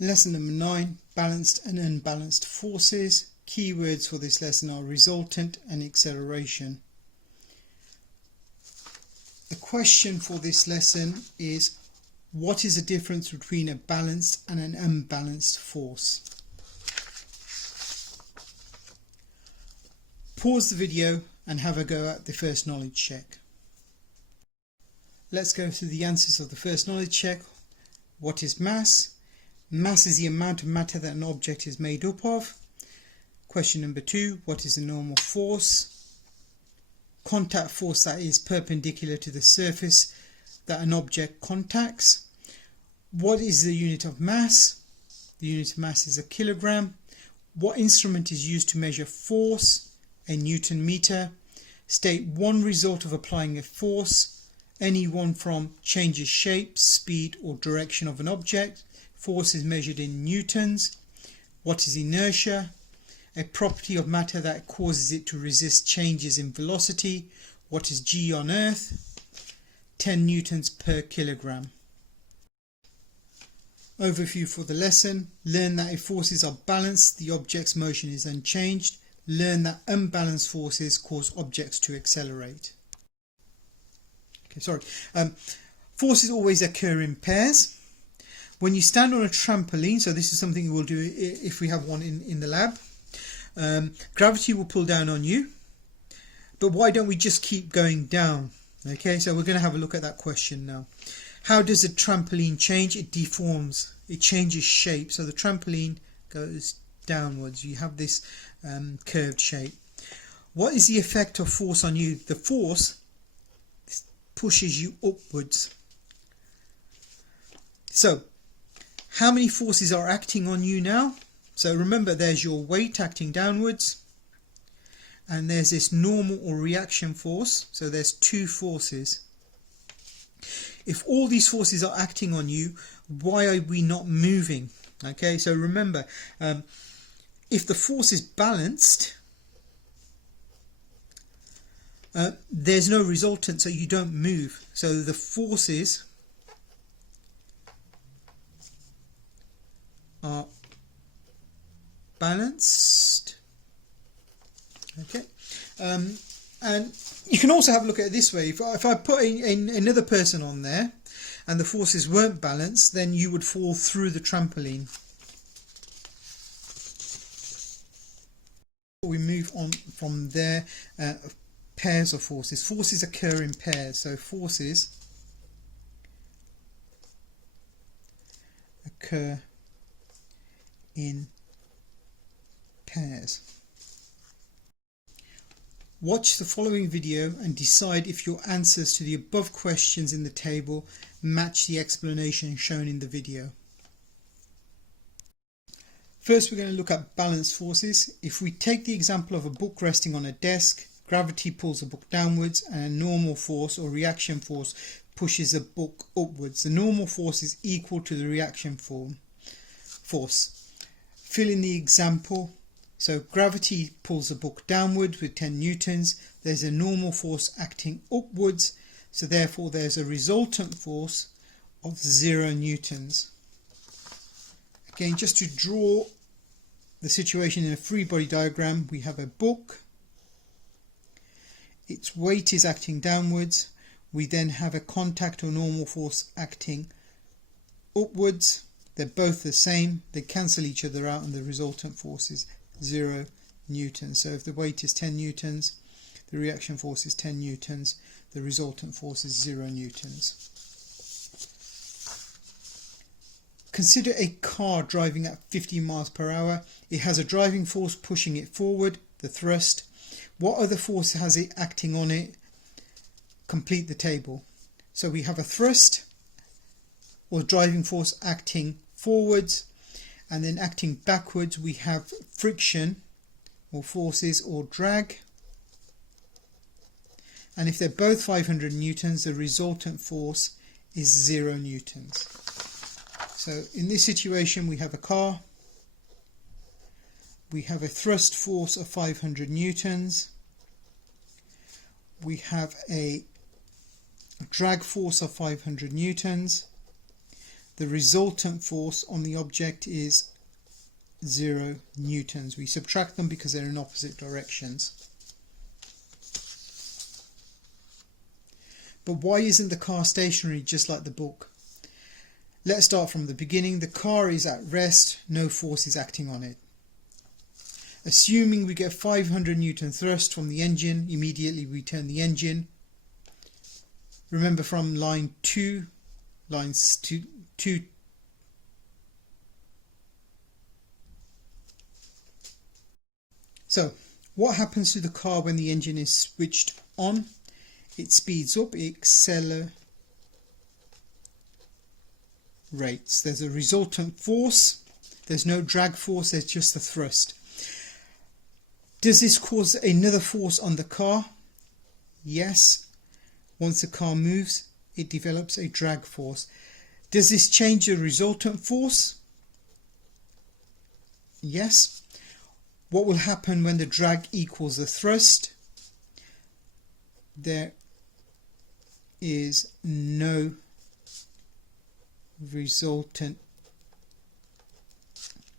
Lesson number 9, Balanced and Unbalanced Forces. Keywords for this lesson are resultant and acceleration. The question for this lesson is, what is the difference between a balanced and an unbalanced force? Pause the video and have a go at the first knowledge check. Let's go through the answers of the first knowledge check. What is mass? Mass is the amount of matter that an object is made up of. Question number 2, what is a normal force? Contact force that is perpendicular to the surface that an object contacts. What is the unit of mass? The unit of mass is a kilogram. What instrument is used to measure force? A Newton meter. State one result of applying a force, any one from changes shape, speed or direction of an object. Force is measured in newtons. What is inertia? A property of matter that causes it to resist changes in velocity. What is G on Earth? 10 newtons per kilogram. Overview for the lesson. Learn that if forces are balanced, the object's motion is unchanged. Learn that unbalanced forces cause objects to accelerate. Forces always occur in pairs. When you stand on a trampoline, so this is something we'll do if we have one in the lab, gravity will pull down on you, but why don't we just keep going down? Okay, so we're going to have a look at that question now. How does a trampoline change? It deforms, it changes shape, so the trampoline goes downwards. You have this curved shape. What is the effect of force on you? The force pushes you upwards. So how many forces are acting on you now? So remember, there's your weight acting downwards, and there's this normal or reaction force. So there's two forces. If all these forces are acting on you, why are we not moving? Okay, so remember, if the force is balanced, there's no resultant, so you don't move. So the forces are balanced. Okay, and you can also have a look at it this way. If I put another person on there and the forces weren't balanced, then you would fall through the trampoline. We move on from there. Pairs of forces. Forces occur in pairs, so forces occur in pairs. Watch the following video and decide if your answers to the above questions in the table match the explanation shown in the video. First, we're going to look at balanced forces. If we take the example of a book resting on a desk, gravity pulls the book downwards and a normal force or reaction force pushes the book upwards. The normal force is equal to the reaction force. Fill in the example. So gravity pulls the book downwards with 10 newtons. There's a normal force acting upwards, so therefore there's a resultant force of 0 newtons. Again, just to draw the situation in a free body diagram, we have a book. Its weight is acting downwards. We then have a contact or normal force acting upwards. They're both the same. They cancel each other out, and the resultant force is 0 newtons. So if the weight is 10 newtons, the reaction force is 10 newtons, the resultant force is 0 newtons. Consider a car driving at 50 miles per hour. It has a driving force pushing it forward, the thrust. What other force has it acting on it? Complete the table. So we have a thrust or driving force acting forwards, and then acting backwards we have friction or forces or drag. And if they're both 500 newtons, the resultant force is 0 newtons. So in this situation, we have a car. We have a thrust force of 500 newtons. We have a drag force of 500 newtons. the resultant force on the object is 0 newtons. We subtract them because they're in opposite directions. But why isn't the car stationary just like the book? Let's start from the beginning. The car is at rest, no force is acting on it. Assuming we get 500 Newton thrust from the engine, immediately we turn the engine. Remember from lines 2. So, what happens to the car when the engine is switched on? It speeds up, it accelerates. There's a resultant force. There's no drag force, there's just the thrust. Does this cause another force on the car? Yes. Once the car moves, it develops a drag force. Does this change the resultant force? Yes. What will happen when the drag equals the thrust? There is no resultant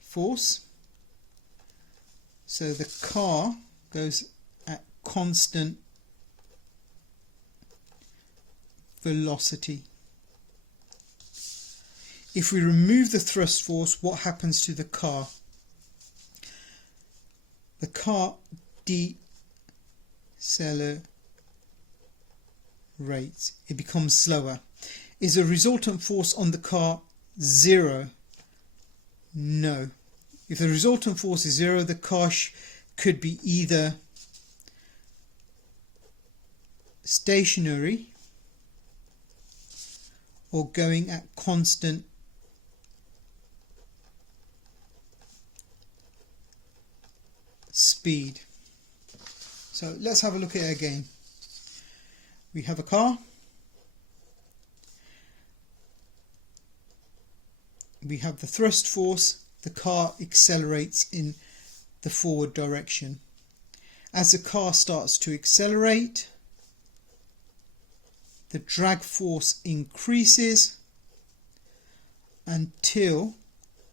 force. So the car goes at constant velocity. If we remove the thrust force, what happens to the car? The car decelerates. It becomes slower. Is the resultant force on the car 0? No. If the resultant force is 0, the car could be either stationary or going at constant speed. So let's have a look at it again. We have a car. We have the thrust force. The car accelerates in the forward direction. As the car starts to accelerate, the drag force increases until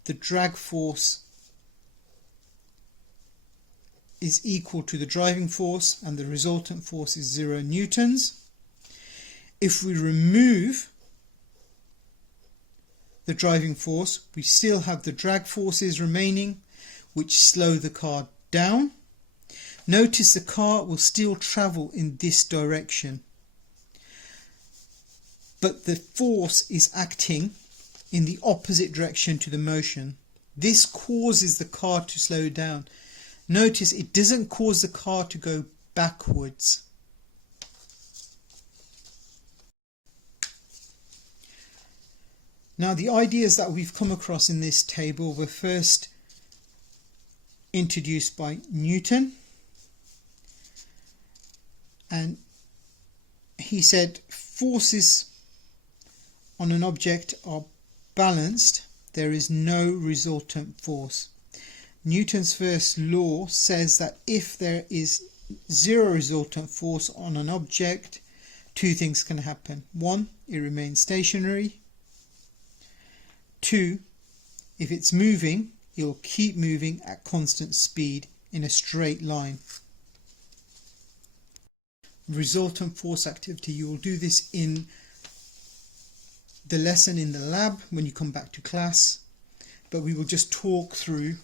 the drag force is equal to the driving force and the resultant force is 0 newtons. If we remove the driving force, we still have the drag forces remaining, which slow the car down. Notice the car will still travel in this direction, but the force is acting in the opposite direction to the motion. This causes the car to slow down. Notice it doesn't cause the car to go backwards. Now, the ideas that we've come across in this table were first introduced by Newton, and he said forces on an object are balanced. There is no resultant force. Newton's first law says that if there is 0 resultant force on an object, 2 things can happen. 1, it remains stationary. 2, if it's moving, it'll keep moving at constant speed in a straight line. Resultant force activity. You will do this in the lesson in the lab when you come back to class, but we will just talk through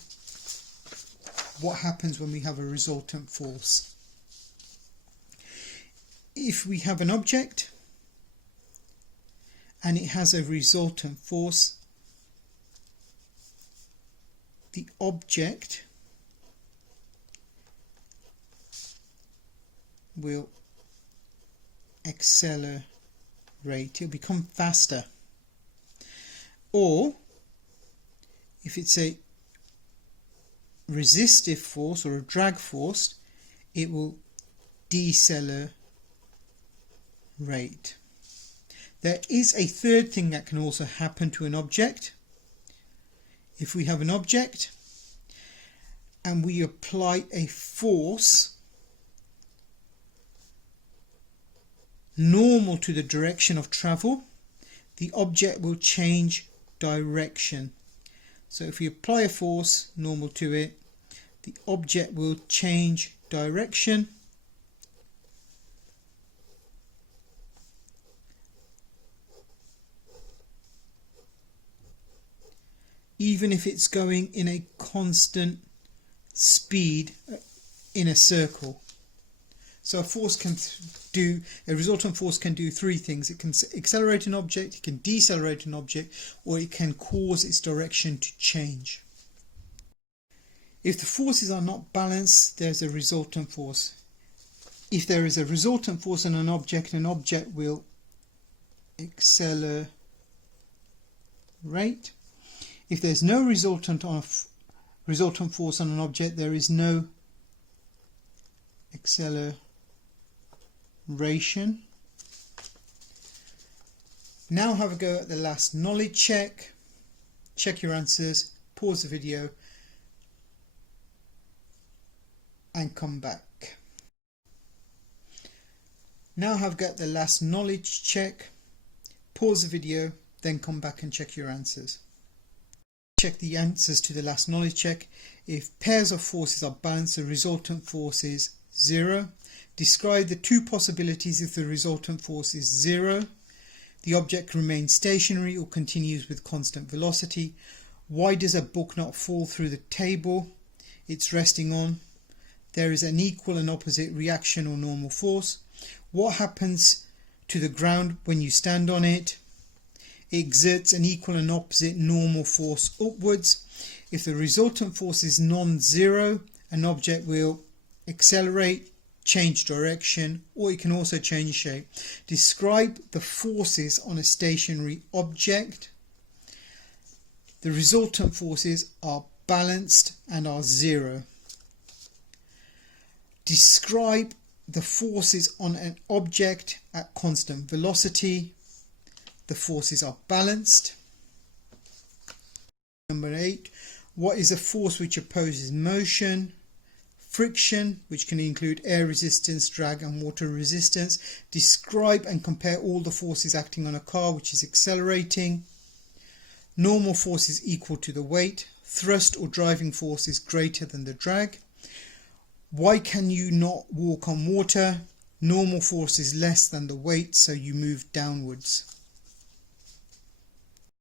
what happens when we have a resultant force. If we have an object and it has a resultant force, the object will accelerate, it'll become faster. Or if it's a resistive force or a drag force, it will decelerate. There is a third thing that can also happen to an object. If we have an object and we apply a force normal to the direction of travel, the object will change direction. So if we apply a force normal to it, the object will change direction. Even if it's going in a constant speed in a circle. So a resultant force can do three things. It can accelerate an object, it can decelerate an object, or it can cause its direction to change. If the forces are not balanced, there's a resultant force. If there is a resultant force on an object will accelerate. If there's no resultant force on an object, there is no acceleration. Now have a go at the last knowledge check. Check your answers, pause the video and come back. Now have a go at the last knowledge check. Pause the video, then come back and check your answers. Check the answers to the last knowledge check. If pairs of forces are balanced, the resultant force is 0. Describe the two possibilities if the resultant force is 0. The object remains stationary or continues with constant velocity. Why does a book not fall through the table it's resting on? There is an equal and opposite reaction or normal force. What happens to the ground when you stand on it? It exerts an equal and opposite normal force upwards. If the resultant force is non-zero, an object will accelerate, change direction, or it can also change shape. Describe the forces on a stationary object. The resultant forces are balanced and are 0. Describe the forces on an object at constant velocity. The forces are balanced. Number 8. What is a force which opposes motion? Friction, which can include air resistance, drag and water resistance. Describe and compare all the forces acting on a car which is accelerating. Normal force is equal to the weight. Thrust or driving force is greater than the drag. Why can you not walk on water? Normal force is less than the weight, so you move downwards.